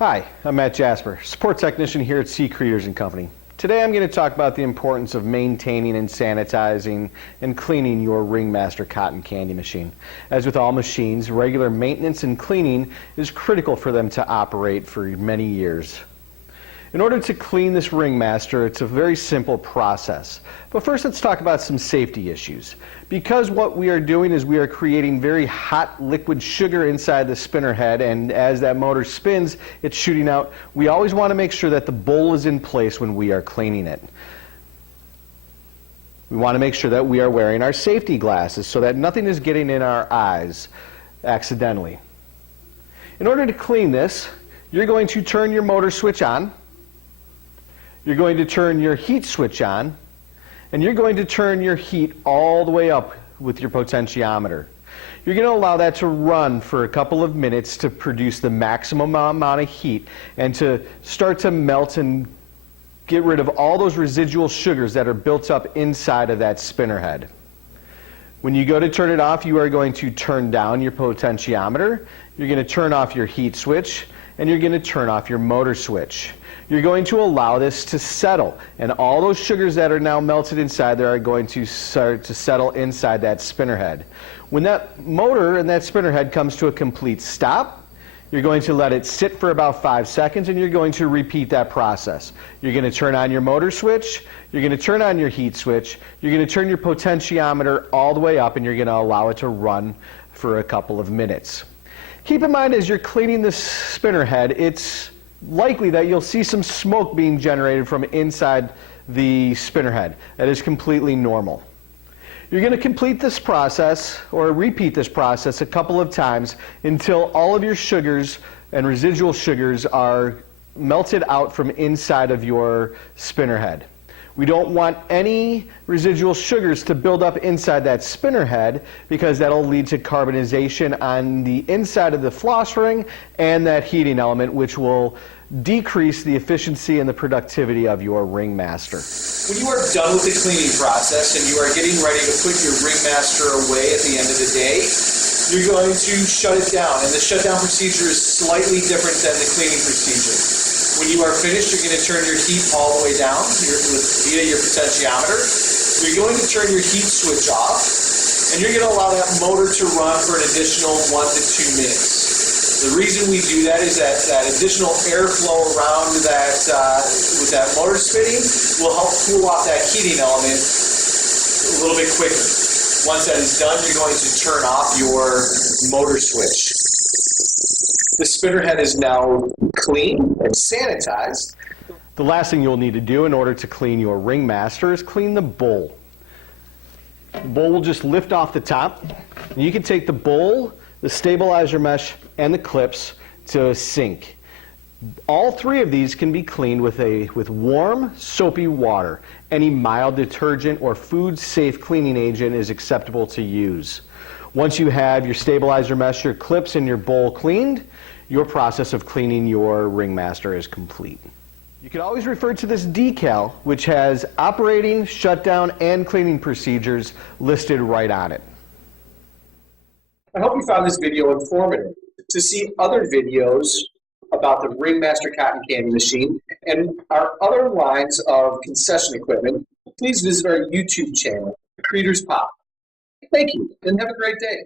Hi, I'm Matt Jasper, support technician here at Cretors and Company. Today I'm going to talk about the importance of maintaining and sanitizing and cleaning your Ringmaster Cotton Candy Machine. As with all machines, regular maintenance and cleaning is critical for them to operate for many years. In order to clean this Ringmaster, it's a very simple process. But first let's talk about some safety issues. Because what we are doing is we are creating very hot liquid sugar inside the spinner head, and as that motor spins, it's shooting out. We always want to make sure that the bowl is in place when we are cleaning it. We want to make sure that we are wearing our safety glasses so that nothing is getting in our eyes accidentally. In order to clean this, you're going to turn your motor switch on. You're going to turn your heat switch on, and you're going to turn your heat all the way up with your potentiometer. You're going to allow that to run for a couple of minutes to produce the maximum amount of heat and to start to melt and get rid of all those residual sugars that are built up inside of that spinner head. When you go to turn it off, you are going to turn down your potentiometer, you're going to turn off your heat switch, and you're going to turn off your motor switch. You're going to allow this to settle, and all those sugars that are now melted inside there are going to start to settle inside that spinner head. When that motor and that spinner head comes to a complete stop, you're going to let it sit for about 5 seconds, and you're going to repeat that process. You're going to turn on your motor switch, you're going to turn on your heat switch, you're going to turn your potentiometer all the way up, and you're going to allow it to run for a couple of minutes. Keep in mind, as you're cleaning this spinner head, it's likely that you'll see some smoke being generated from inside the spinner head. That is completely normal. You're going to complete this process or repeat this process a couple of times until all of your sugars and residual sugars are melted out from inside of your spinner head. We don't want any residual sugars to build up inside that spinner head because that'll lead to carbonization on the inside of the floss ring and that heating element, which will decrease the efficiency and the productivity of your Ringmaster. When you are done with the cleaning process and you are getting ready to put your Ringmaster away at the end of the day, you're going to shut it down, and the shutdown procedure is slightly different than the cleaning procedure. When you are finished, you're going to turn your heat all the way down via your potentiometer. You're going to turn your heat switch off, and you're going to allow that motor to run for an additional 1 to 2 minutes. The reason we do that is that additional airflow around that with that motor spinning will help cool off that heating element a little bit quicker. Once that is done, you're going to turn off your motor switch. The spinner head is now clean and sanitized. The last thing you'll need to do in order to clean your Ringmaster is clean the bowl. The bowl will just lift off the top, and you can take the bowl, the stabilizer mesh, and the clips to a sink. All three of these can be cleaned with warm, soapy water. Any mild detergent or food-safe cleaning agent is acceptable to use. Once you have your stabilizer mesh, your clips, and your bowl cleaned, your process of cleaning your Ringmaster is complete. You can always refer to this decal, which has operating, shutdown, and cleaning procedures listed right on it. I hope you found this video informative. To see other videos about the Ringmaster Cotton Candy Machine and our other lines of concession equipment, please visit our YouTube channel, Cretors Pop. Thank you, and have a great day.